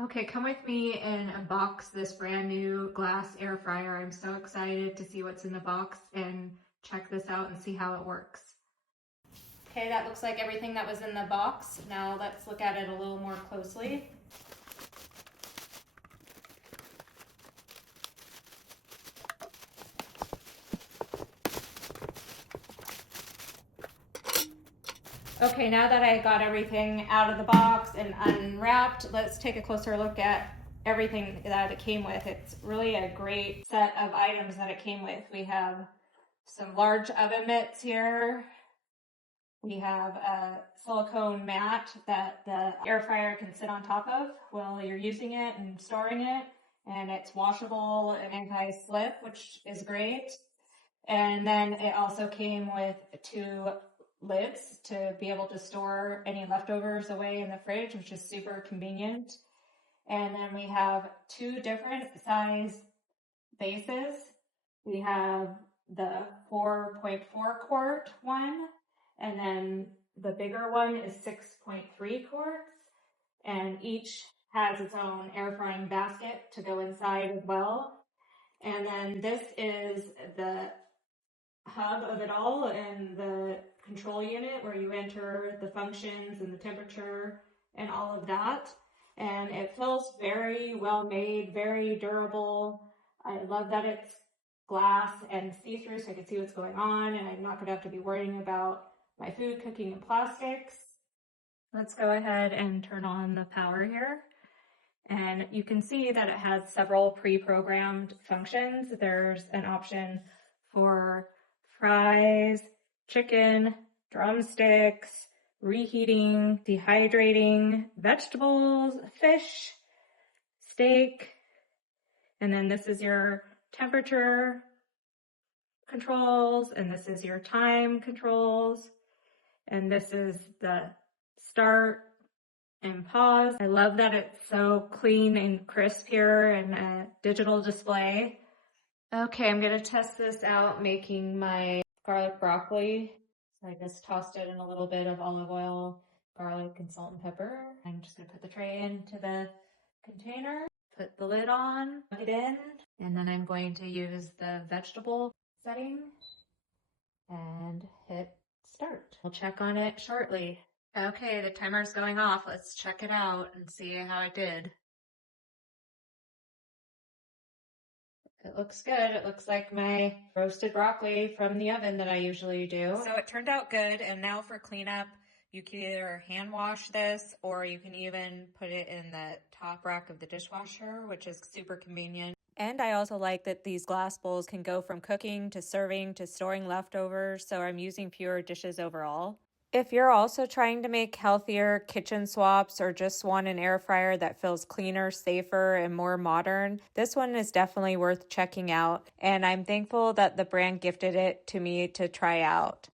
Okay, come with me and unbox this brand new glass air fryer. I'm so excited to see what's in the box and check this out and see how it works. Okay, that looks like everything that was in the box. Now let's look at it a little more closely. Okay, now that I got everything out of the box and unwrapped, let's take a closer look at everything that it came with. It's really a great set of items that it came with. We have some large oven mitts here. We have a silicone mat that the air fryer can sit on top of while you're using it and storing it. And it's washable and anti-slip, which is great. And then it also came with 2 lids to be able to store any leftovers away in the fridge, which is super convenient. And then we have 2 different size bases. We have the 4.4 quart one, and then the bigger one is 6.3 quarts, and each has its own air frying basket to go inside as well. And then this is the hub of it all and the control unit where you enter the functions and the temperature and all of that. And it feels very well made, very durable. I love that it's glass and see-through so I can see what's going on, and I'm not going to have to be worrying about my food cooking in plastics. Let's go ahead and turn on the power here. And you can see that it has several pre-programmed functions. There's an option for fries, chicken, drumsticks, reheating, dehydrating, vegetables, fish, steak, and then this is your temperature controls, and this is your time controls, and this is the start and pause. I love that it's so clean and crisp here and a digital display. Okay, I'm gonna test this out making my garlic broccoli. So I just tossed it in a little bit of olive oil, garlic, and salt and pepper. I'm just gonna put the tray into the container, put the lid on, plug it in, and then I'm going to use the vegetable setting and hit start. We'll check on it shortly. Okay, the timer's going off. Let's check it out and see how it did. It looks good. It looks like my roasted broccoli from the oven that I usually do. So it turned out good, and now for cleanup, you can either hand wash this or you can even put it in the top rack of the dishwasher, which is super convenient. And I also like that these glass bowls can go from cooking to serving to storing leftovers, so I'm using fewer dishes overall. If you're also trying to make healthier kitchen swaps or just want an air fryer that feels cleaner, safer, and more modern, this one is definitely worth checking out. And I'm thankful that the brand gifted it to me to try out.